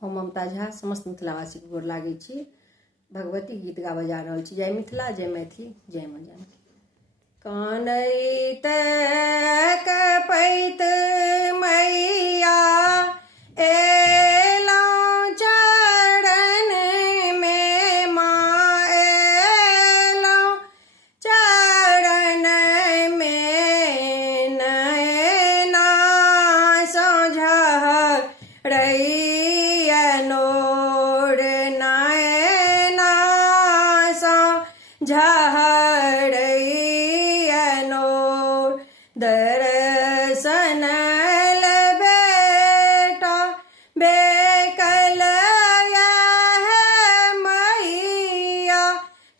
हम ममता झा समस्त मिथिलावासी के गोर लागै छी। भगवती गीत गाबऽ जा रहल छी। जय मिथिला, जय मैथिली, जय माँ जानकी। कानैत कपैत मैया एलौं चरण में, माँ एलौं चरण में, नैना सोझरैया नोर, नैना सोझरैया नोर, दर्शन बेटा बेकल है मैया,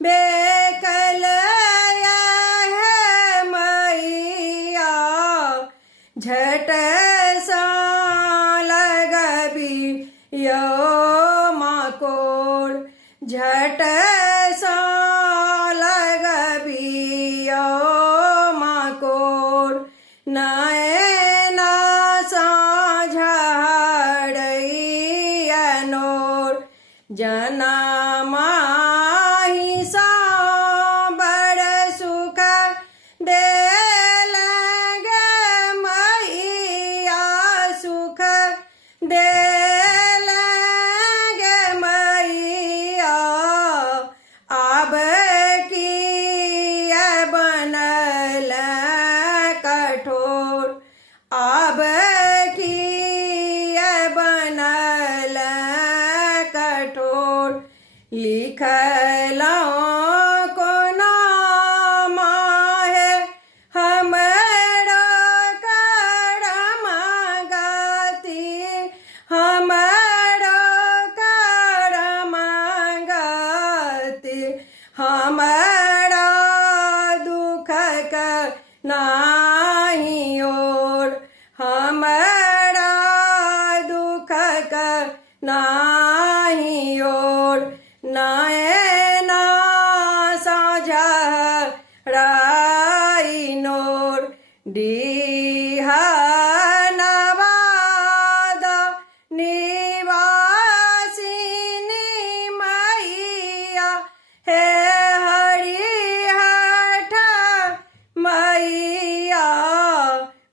बेकल है मैया, झट सा लगबी यो माँ कोर, झट सा लगबी यो माँ कोर, नैना सोझरैया नोर, जना माही सा बड़ सुख देलगे मैया, सुख देलगे मैया, आब किया बनल कठोर, आब किया बनल कठोर, लिखलौं कोना माहे हमरा करम गति, हमरा करम गति, हमरा दुखक नाही ओर, हमरा दुखक नाही ओर, नैना सोझरैया नोर, डीहा नवादा निवासिनी मैया, हे हरिहठ मैया,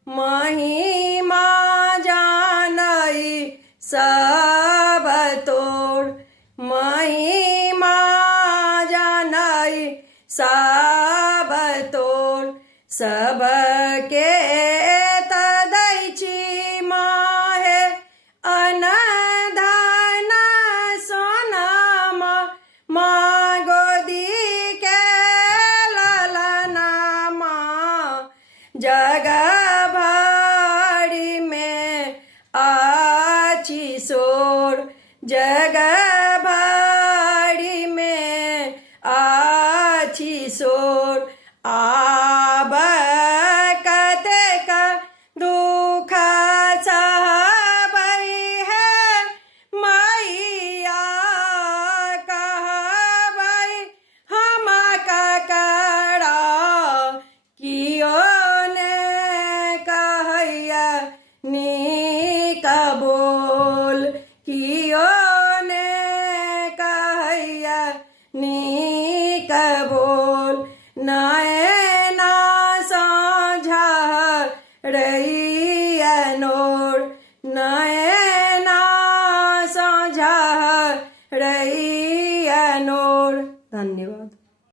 महिमा जानई सब तोर, महिमा जानई सब तोर, सबके तदै छी माहे अनधन सोनमा, माँ गोदी के ललनमा, जग भरि में आछि शोर, जग भरि में आछि शोर, आब कतेक दुख सहबै है मैया, कहबै हम ककरा, कियो ने कहैया नीक बोल, कियो ने कहैया नीक बोल, नैना सोझरैया नोर, नैना सोझरैया नोर। धन्यवाद।